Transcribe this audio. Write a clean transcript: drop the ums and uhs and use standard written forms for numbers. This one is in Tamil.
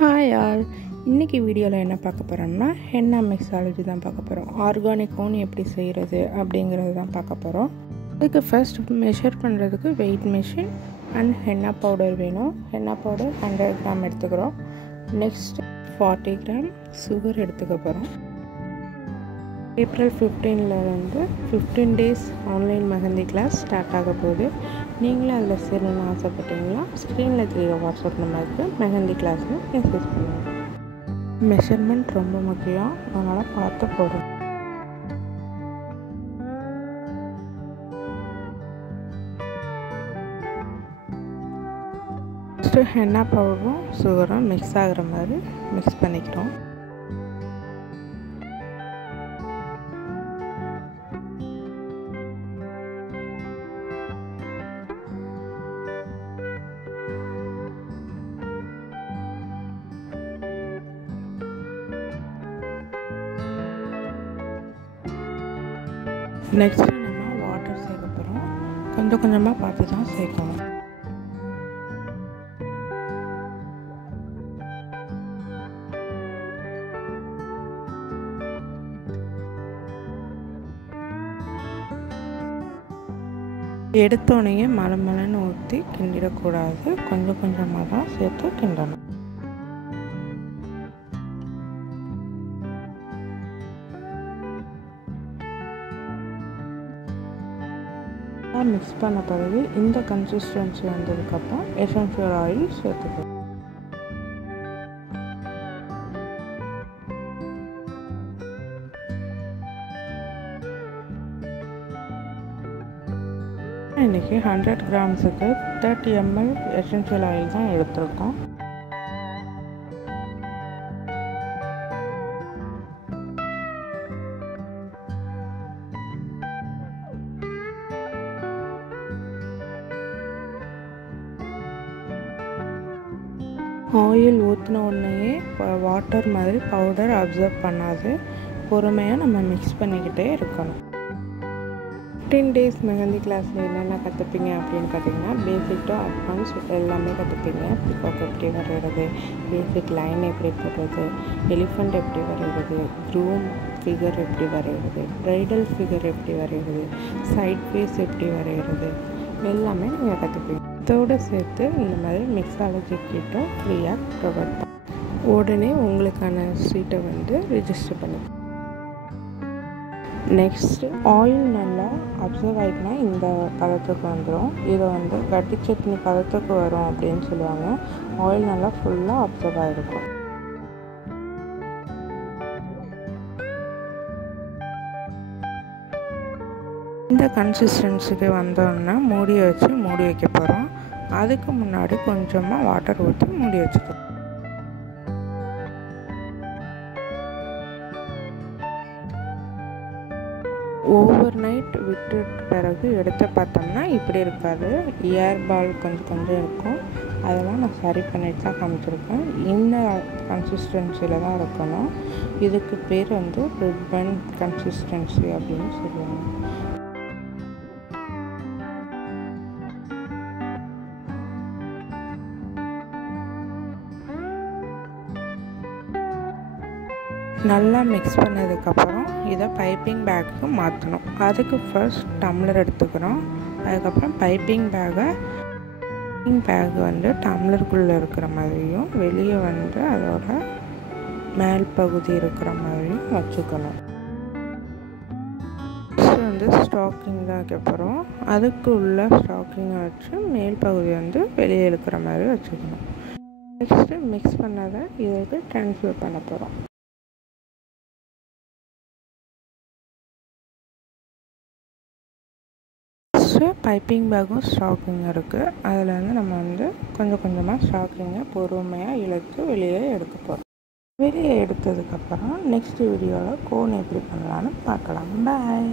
ஹாய் ஆல், இன்றைக்கி வீடியோவில் என்ன பார்க்க போகிறோம்னா ஹென்னா மிக்ஸாலஜி தான் பார்க்க போகிறோம். ஆர்கானிக் கோன் எப்படி செய்கிறது அப்படிங்கிறது தான் பார்க்க போகிறோம். இதுக்கு ஃபர்ஸ்ட் மெஷர் பண்ணுறதுக்கு weight machine and henna powder வேணும். ஹென்னா பவுடர் 100 கிராம் எடுத்துக்கிறோம். நெக்ஸ்ட் 40 கிராம் சுகர் எடுத்துக்க போகிறோம். ஏப்ரல் 15லேருந்து 15 days online mehndi class start ஆக போகுது. நீங்களும் அதில் சேரணும்னு ஆசைப்பட்டீங்களா? ஸ்க்ரீனில் தெரியுற வாட்ஸ்அப் நம்பருக்கு மெஹந்தி கிளாஸில் மெசேஜ் பண்ணுங்கள். மெஷர்மெண்ட் ரொம்ப முக்கியம், அதனால் பார்த்து போடுறோம். ஃபஸ்ட்டு ஹென்னா பவுடரும் சுகரும் மிக்ஸ் ஆகிற மாதிரி மிக்ஸ் பண்ணிக்கிறோம். நெக்ஸ்ட்டு நம்ம வாட்டர் சேர்க்க போகிறோம். கொஞ்சம் கொஞ்சமாக பார்த்து தான் சேர்க்கணும். எடுத்தோடனே மலன்னு ஊற்றி கிண்டிடக்கூடாது. கொஞ்சம் கொஞ்சமாக தான் சேர்த்து கிண்டணும். மிக்ஸ் பண்ண பிறகு இந்த கன்சிஸ்டன்சி வந்ததுக்கப்புறம் எசென்ஷியல் ஆயில் சேர்த்துக்கணும். இன்றைக்கி 100 கிராம்ஸுக்கு 30 ml எசென்ஷியல் ஆயில் தான் எடுத்திருக்கோம். ஆயில் ஊற்றின உடனேயே வாட்டர் மாதிரி பவுடர் அப்சர்வ் பண்ணாது. பொறுமையாக நம்ம மிக்ஸ் பண்ணிக்கிட்டே இருக்கணும். 15 டேஸ் மெஹந்தி கிளாஸில் என்னென்ன கற்றுப்பீங்க அப்படின்னு பார்த்தீங்கன்னா, பேசிக் டு அட்வான்ஸ் எல்லாமே கற்றுப்பீங்க. பிகாக் எப்படி வரைகிறது, பேசிக் லைன் எப்படி போடுறது, எலிஃபண்ட் எப்படி வரைகிறது, க்ரூம் ஃபிகர் எப்படி வரைகிறது, ப்ரைடல் ஃபிகர் எப்படி வரைகிறது, சைட் ஃபேஸ் எப்படி வரைகிறது, எல்லாமே நீங்கள் கற்றுப்பீங்க. இதோடு சேர்த்து இந்த மாதிரி மிக்ஸாலஜி கிட்டும் ஃப்ரீயாக ப்ரொவைட் பண்ண உடனே உங்களுக்கான சீட்டை ரிஜிஸ்டர் பண்ணி. நெக்ஸ்ட்டு ஆயில் நல்லா அப்சர்வ் ஆகிட்டுனா இந்த பதத்துக்கு வந்துடும். இதை கட்டி சட்னி பதத்துக்கு வரும் அப்படின்னு சொல்லுவாங்க. ஆயில் நல்லா ஃபுல்லாக அப்சர்வ் ஆகிருக்கும். இந்த கன்சிஸ்டன்சிக்கு வந்தோன்னா மூடியை வச்சு மூடி வைக்க போகிறோம். அதுக்கு முன்னாடி கொஞ்சமாக வாட்டர் ஊற்றி மூடி வச்சுக்கணும். ஓவர் நைட் விட்டு பிறகு எடுத்து பார்த்தோம்னா இப்படி இருக்காது. ஏர் பால் கொஞ்சம் இருக்கும். அதெல்லாம் நான் சரி பண்ணிட்டு தான் காமிச்சிருக்கேன். இந்த கன்சிஸ்டன்சியில் தான் இருக்கணும். இதுக்கு பேர் ரிப்பன் கன்சிஸ்டன்சி அப்படின்னு சொல்லுவாங்க. நல்லா மிக்ஸ் பண்ணதுக்கப்புறம் இதை பைப்பிங் பேக்குக்கு மாற்றணும். அதுக்கு ஃபர்ஸ்ட் டம்ளர் எடுத்துக்கிறோம். அதுக்கப்புறம் பைப்பிங் பேக் டம்ளருக்குள்ளே இருக்கிற மாதிரியும் வெளியே அதோட மேல் பகுதி இருக்கிற மாதிரியும் வச்சுக்கணும். ஸ்டாக்கிங் தான் வைக்க போகிறோம். அதுக்கு உள்ள ஸ்டாக்கிங்கை வச்சு மேல் பகுதி வெளியே இருக்கிற மாதிரி வச்சுக்கணும். நெக்ஸ்ட்டு மிக்ஸ் பண்ணதை இதுக்கு ட்ரான்ஸ்ஃபர் பண்ண போகிறோம். பைப்பிங் பேக்கும் ஸ்டாக்கிங் இருக்குது. அதில் நம்ம கொஞ்சம் கொஞ்சமாக ஸ்டாக்கிங்கை பொறுமையாக இழுத்து வெளியே எடுக்க போகிறோம். வெளியே எடுத்ததுக்கப்புறம் நெக்ஸ்ட் வீடியோவில் கோன் எப்படி பண்ணலான்னு பார்க்கலாம். பாய்.